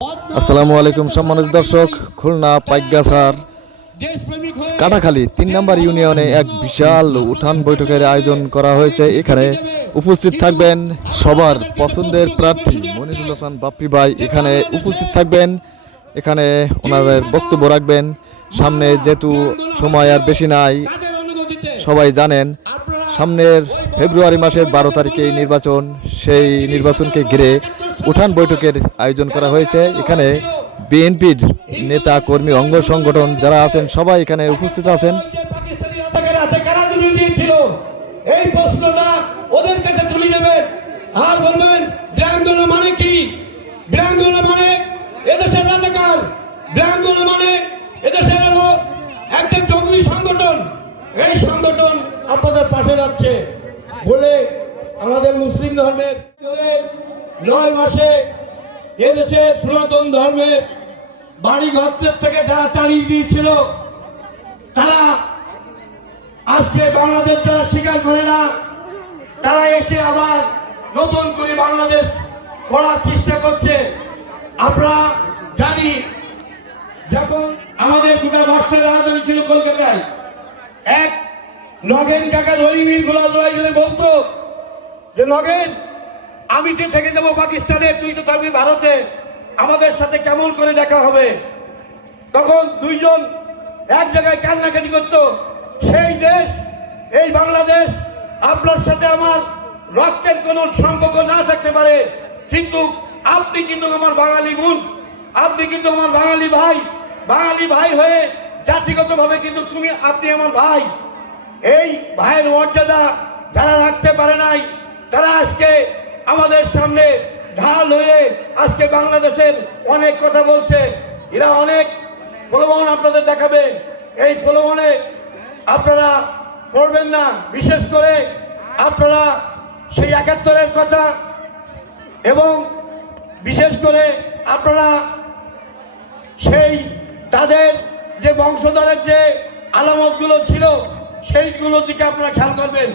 আসসালামু আলাইকুম সম্মানিত দর্শক, খুলনা পাইকগাছার কাটাখালী ৩ নম্বর ইউনিয়নে এক বিশাল উঠান বৈঠকের আয়োজন করা হয়েছে। এখানে উপস্থিত থাকবেন সবার পছন্দের প্রার্থী মনিরুল হাসান বাপ্পি ভাই। এখানে উপস্থিত থাকবেন, এখানে ওনাদের বক্তব্য রাখবেন। সামনে যেহেতু সময় আর বেশি নাই, সবাই জানেন সামনের ফেব্রুয়ারি মাসের 12 তারিখে নির্বাচন। সেই নির্বাচনকে ঘিরে উঠান বৈঠকের আয়োজন করা হয়েছে। এখানে বিএনপির নেতা কর্মী অঙ্গ সংগঠন যারা আছেন সবাই এখানে উপস্থিত আছেন। এই প্রশ্নটা ওদের কাছে তুলে নেবেন আর বলবেন ব্যাঙ্গল মানে কি? ব্যাঙ্গল মানে এদেশের রাজাকার, ব্যাঙ্গল মানে এদেশের হলো একটা জঙ্গি সংগঠন। এই সংগঠন আপনাদের পাশে যাচ্ছে বলে আমাদের মুসলিম ধর্মের 9 মাসে এদেশে সনাতন ধর্মের বাড়ি ঘর থেকে যারা তাড়িয়ে দিয়েছিল, তারা আজকে বাংলাদেশ যারা স্বীকার করে না, তারা এসে আবার নতুন করে বাংলাদেশ করার চেষ্টা করছে। আমরা জানি যখন আমাদের গোটা ভারতের রাজধানী ছিল কলকাতায়, এক নগেন কাকা রহিমির গোলাজলাই বলতো যে নগেন আমি তো থেকে যাবো পাকিস্তানে, তুই তো থাকবি ভারতে, আমাদের সাথে কেমন করে দেখা হবে? তখন দুইজন এক জায়গায় কান্নাকাটি করতো, সেই দেশ এই বাংলাদেশ, আপনার সাথে আমার রক্তের কোনো সম্পর্ক না থাকতে পারে, কিন্তু আপনি কিন্তু আমার বাঙালি বোন, আপনি কিন্তু আমার বাঙালি ভাই, বাঙালি ভাই হয়ে জাতিগতভাবে কিন্তু আপনি আমার ভাই। এই ভাইয়ের মর্যাদা যারা রাখতে পারে নাই, তারা আজকে আমাদের সামনে ঢাল হয়ে আজকে বাংলাদেশের অনেক কথা বলছে। এরা অনেক প্রলোভন আপনাদের দেখাবে, এই প্রলোভনে আপনারা করবেন না। বিশেষ করে আপনারা সেই 71-এর কথা এবং বিশেষ করে আপনারা সেই তাদের যে বংশধরের যে আলামতগুলো ছিল সেইগুলোর দিকে আপনারা খেয়াল করবেন।